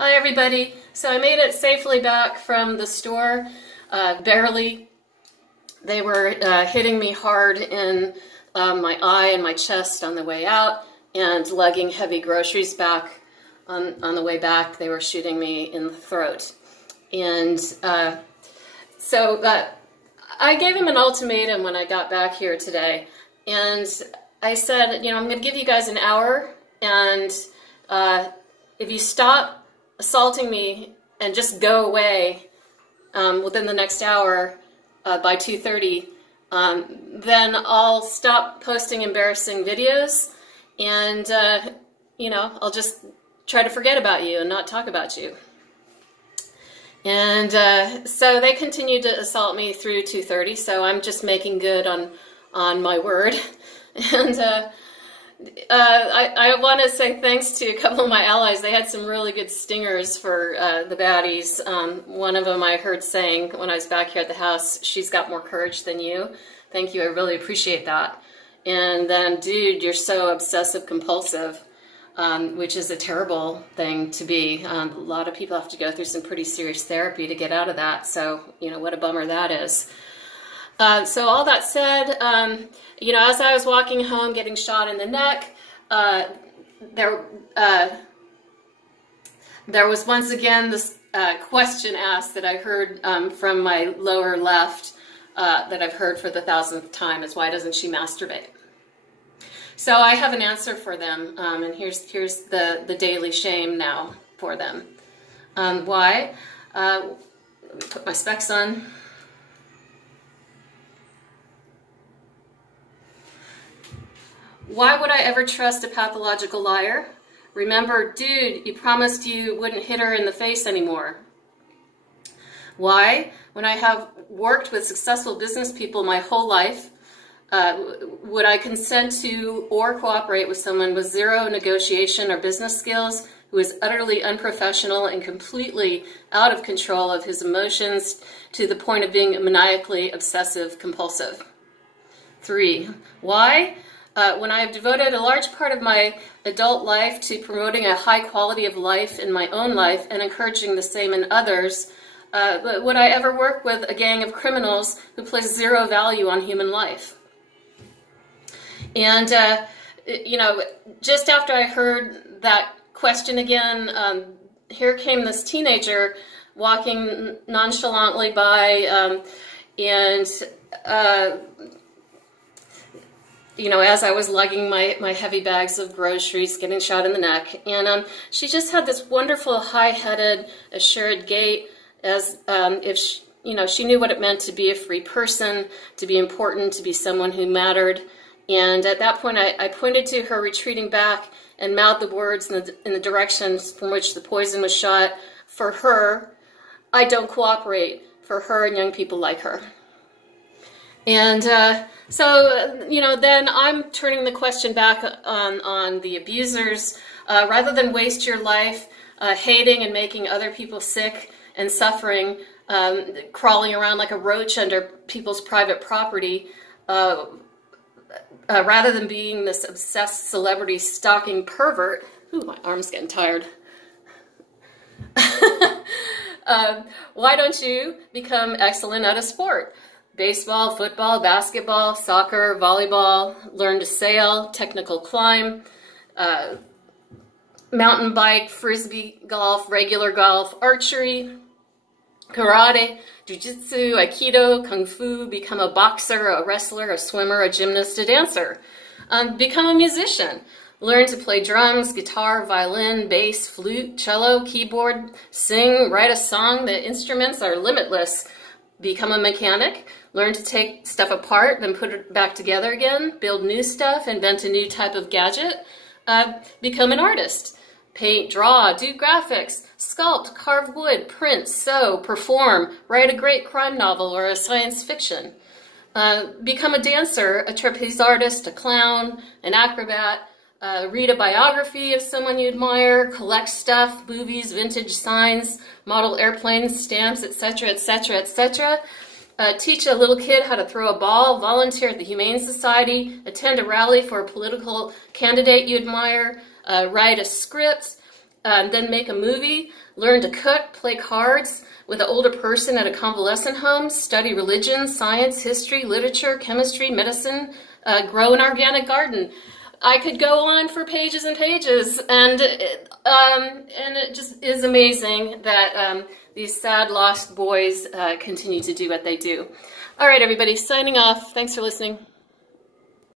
Hi everybody. So I made it safely back from the store, barely. They were hitting me hard in my eye and my chest on the way out, and lugging heavy groceries back on the way back. They were shooting me in the throat. And I gave him an ultimatum when I got back here today. And I said, you know, I'm going to give you guys an hour, and if you stop assaulting me and just go away within the next hour by 2:30, then I'll stop posting embarrassing videos, and you know, I'll just try to forget about you and not talk about you. And so they continued to assault me through 2:30, so I'm just making good on my word. And I want to say thanks to a couple of my allies. They had some really good stingers for the baddies. One of them I heard saying when I was back here at the house, "She's got more courage than you." Thank you, I really appreciate that. And then, "Dude, you're so obsessive compulsive," which is a terrible thing to be. A lot of people have to go through some pretty serious therapy to get out of that. So, you know, what a bummer that is. So all that said, you know, as I was walking home getting shot in the neck, there was once again this question asked that I heard from my lower left, that I've heard for the 1000th time, is, why doesn't she masturbate? So I have an answer for them, and here's the daily shame now for them. Why? Let me put my specs on. Why would I ever trust a pathological liar? Remember, dude, you promised you wouldn't hit her in the face anymore. Why? When I have worked with successful business people my whole life, would I consent to or cooperate with someone with zero negotiation or business skills, who is utterly unprofessional and completely out of control of his emotions to the point of being maniacally obsessive compulsive? 3. Why? When I have devoted a large part of my adult life to promoting a high quality of life in my own life and encouraging the same in others, would I ever work with a gang of criminals who place zero value on human life? And, you know, just after I heard that question again, here came this teenager walking nonchalantly by, you know, as I was lugging my heavy bags of groceries, getting shot in the neck. And she just had this wonderful, high-headed, assured gait, as if she, you know, she knew what it meant to be a free person, to be important, to be someone who mattered. And at that point, I pointed to her retreating back and mouthed the words in the directions from which the poison was shot. For her, I don't cooperate. For her and young people like her. And so, you know, then I'm turning the question back on the abusers. Rather than waste your life hating and making other people sick and suffering, crawling around like a roach under people's private property, rather than being this obsessed celebrity stalking pervert. Ooh, my arm's getting tired. Why don't you become excellent at a sport? Baseball, football, basketball, soccer, volleyball, learn to sail, technical climb, mountain bike, frisbee golf, regular golf, archery, karate, jiu-jitsu, aikido, kung fu, become a boxer, a wrestler, a swimmer, a gymnast, a dancer. Become a musician. Learn to play drums, guitar, violin, bass, flute, cello, keyboard, sing, write a song. The instruments are limitless. Become a mechanic. Learn to take stuff apart, then put it back together again. Build new stuff, invent a new type of gadget. Become an artist. Paint, draw, do graphics, sculpt, carve wood, print, sew, perform, write a great crime novel or a science fiction. Become a dancer, a trapeze artist, a clown, an acrobat. Read a biography of someone you admire, collect stuff, movies, vintage signs, model airplanes, stamps, etc., etc., etc. Teach a little kid how to throw a ball, volunteer at the Humane Society, attend a rally for a political candidate you admire, write a script, then make a movie, learn to cook, play cards with an older person at a convalescent home, study religion, science, history, literature, chemistry, medicine, grow an organic garden. I could go on for pages and pages, and it just is amazing that these sad lost boys continue to do what they do. All right, everybody, signing off. Thanks for listening.